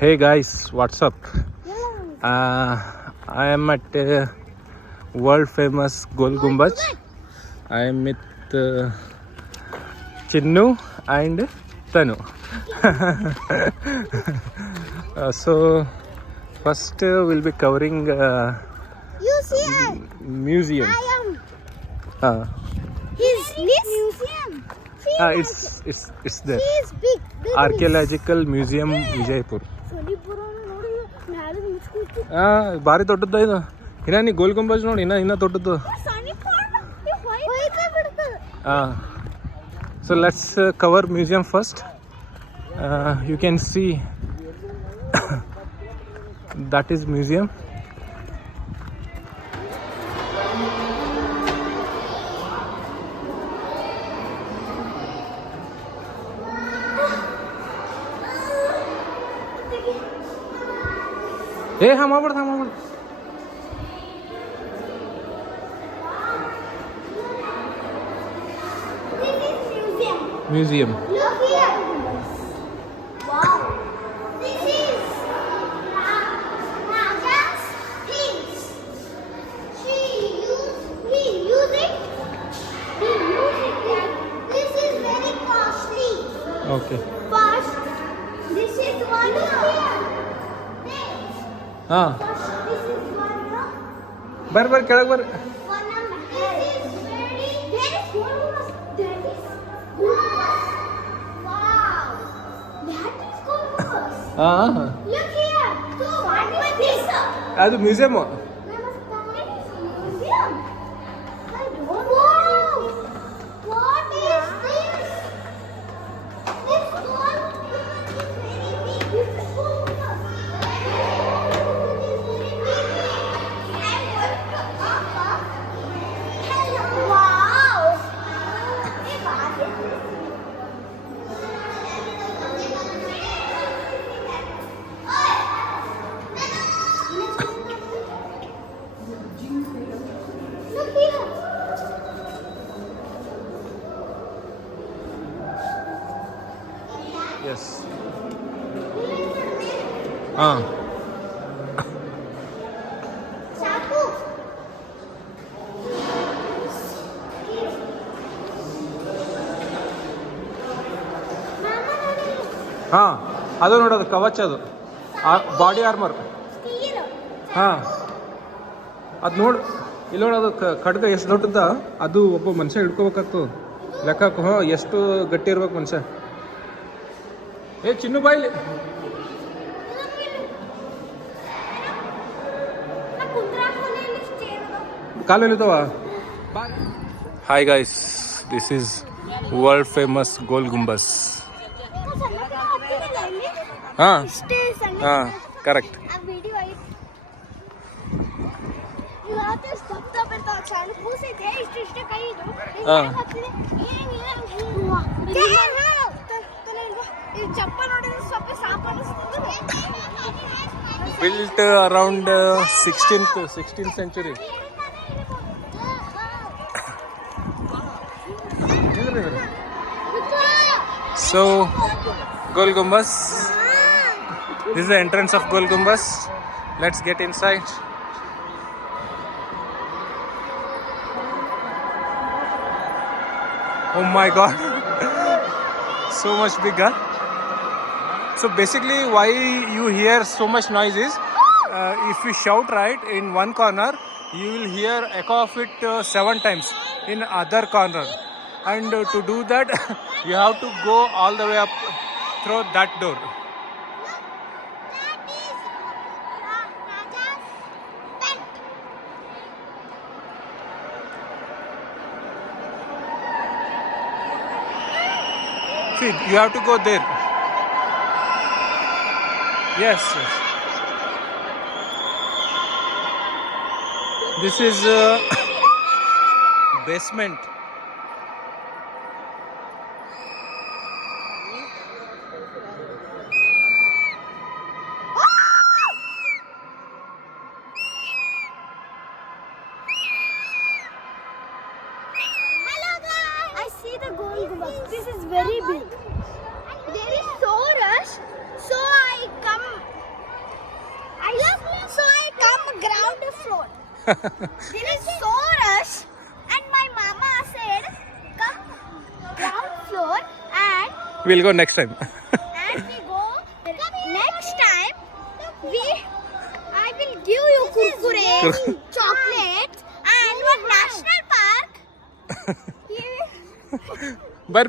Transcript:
Hey guys, what's up? I am at world famous Gol Gumbaz. I am with Chinnu and Tanu. So first we'll be covering You see, museum. I am. His museum. It's there. She is big. Archaeological Museum Vijaypur. ಭಾರಿ ದೊಡ್ಡದ ಇದು ಇನ್ನ ನೀ ಗೋಲ್ ಗುಂಬಜ್ ನೋಡಿ ಇನ್ನ ದೊಡ್ಡದು. So let's cover museum first. You can see that is museum. Hey, hamabar. Museum. Look here. Wow. This is Raja's things. He used it. This is very costly. Okay. First, this is one here. First, this is one here. Bar ಕೆಳಗೆ ಬರ್. One number. This is very cool. That is cool. Wow. That is cool. Look here. So what is this? ಅದು museum. Museum. I don't know. What is this? This one is very big. This is cool. Wow. Look here. Yes. Chaku. ಅದು ನೋಡೋದು ಕವಚ ಅದು body armour. ಅದು ನೋಡು ಇಲ್ಲಿ ನೋಡೋದು ಖಡ್ಗ ಎಷ್ಟು ದೊಡ್ಡದ ಅದು ಒಬ್ಬ ಮನುಷ್ಯ ಹಿಡ್ಕೋಬೇಕಾಗ್ತದೆ ಲೆಕ್ಕ ಎಷ್ಟು ಗಟ್ಟಿ ಇರ್ಬೇಕು ಮನುಷ್ಯ. ಚಿನ್ನು ಬಾಯ್ಲಿ ಕಾಲು ಎಲ್ಲಿದ್ದಾವ. Hi guys, this is world famous Gol Gumbaz. Correct. Built around 16th century. So Gol Gumbaz. This is the entrance of Gol Gumbaz. Let's get inside. Oh my God. So much bigger. So basically why you hear so much noise is if you shout right in one corner, you will hear echo of it 7 times in other corner. And to do that, you have to go all the way up through that door. See, you have to go there. Yes. This is basement. This is very big. There is so rush, so floor. There is so rush, and my mama said, "Come ground floor, and We'll go next time. we go next time. I will give you kurkure, chocolates, and one national park." Bar.